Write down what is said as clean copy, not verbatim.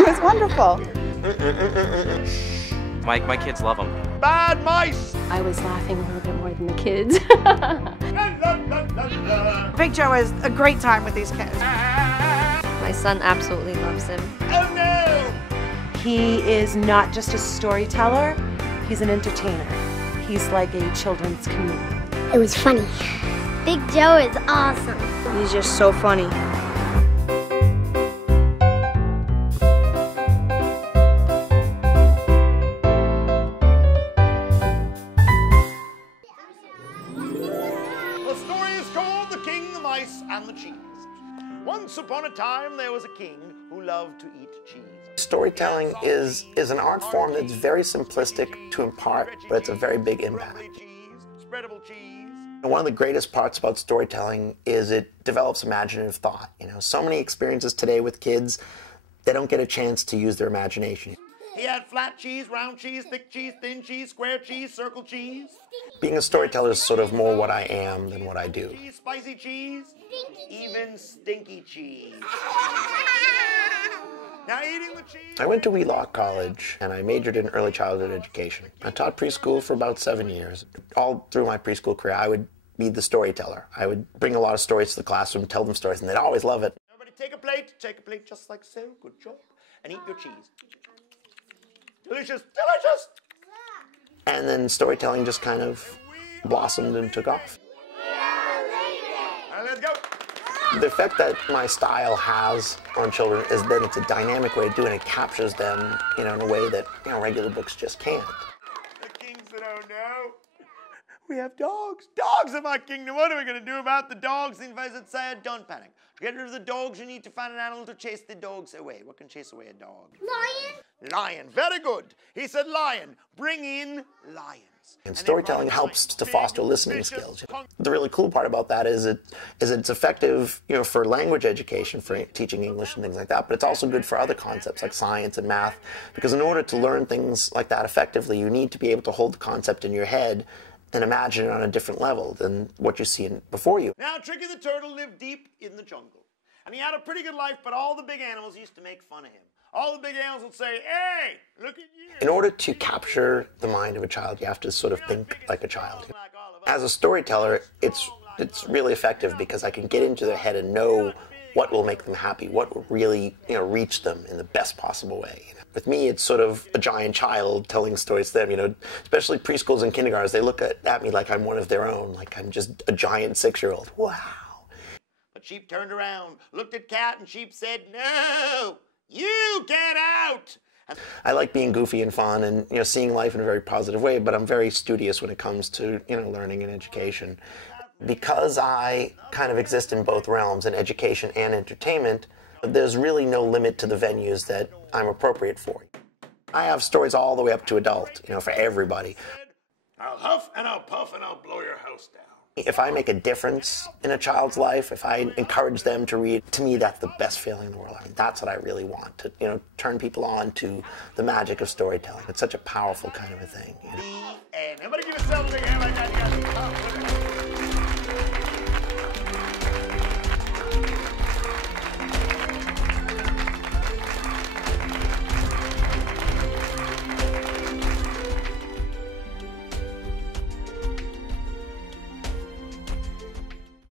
It was wonderful. My kids love them. Bad mice! I was laughing a little bit more than the kids. Big Joe is a great time with these kids. My son absolutely loves him. Oh no! He is not just a storyteller, he's an entertainer. He's like a children's comedian. It was funny. Big Joe is awesome. He's just so funny. The story is called The King, the Mice, and the Cheese. Once upon a time, there was a king who loved to eat cheese. Storytelling is an art form that's very simplistic to impart, but it's a very big impact. Spreadable cheese. And one of the greatest parts about storytelling is it develops imaginative thought. You know, so many experiences today with kids, they don't get a chance to use their imagination. He had flat cheese, round cheese, thick cheese, thin cheese, square cheese, circle cheese. Being a storyteller is sort of more what I am than what I do. Cheese, spicy cheese, even stinky cheese. Now eating the cheese. I went to Wheelock College and I majored in early childhood education. I taught preschool for about 7 years. All through my preschool career, I would be the storyteller. I would bring a lot of stories to the classroom, tell them stories, and they'd always love it. Everybody take a plate just like so. Good job. And eat your cheese. Delicious, delicious! And then storytelling just kind of blossomed and took off. All right, let's go. The effect that my style has on children is that it's a dynamic way of doing it. It captures them, you know, in a way that, you know, regular books just can't. The king said, oh no, we have dogs. Dogs in my kingdom. What are we going to do about the dogs? The advisor said, don't panic. To get rid of the dogs, you need to find an animal to chase the dogs away. What can chase away a dog? Lion? Lion. Very good. He said lion. Bring in lions. And storytelling helps to foster listening skills. The really cool part about that is it's effective, you know, for language education, for teaching English and things like that, but it's also good for other concepts like science and math, because in order to learn things like that effectively, you need to be able to hold the concept in your head and imagine it on a different level than what you see before you. Now, Tricky the Turtle lived deep in the jungle, and he had a pretty good life, but all the big animals used to make fun of him. All the big animals would say, hey, look at you. In order to capture the mind of a child, you have to sort of think like a child. As a storyteller, it's really effective because I can get into their head and know what will make them happy, what will really, you know, reach them in the best possible way. With me, it's sort of a giant child telling stories to them, you know, especially preschools and kindergartens. They look at me like I'm one of their own, like I'm just a giant 6-year-old. Wow. But Sheep turned around, looked at Cat, and Sheep said, no, you get out. I like being goofy and fun and, you know, seeing life in a very positive way, but I'm very studious when it comes to, you know, learning and education. Because I kind of exist in both realms, in education and entertainment, there's really no limit to the venues that I'm appropriate for. I have stories all the way up to adult, you know, for everybody. I'll huff and I'll puff and I'll blow your house down. If I make a difference in a child's life, if I encourage them to read, to me that's the best feeling in the world. I mean, that's what I really want, to, you know, turn people on to the magic of storytelling. It's such a powerful kind of a thing. You know? And everybody give yourself a big hand like that.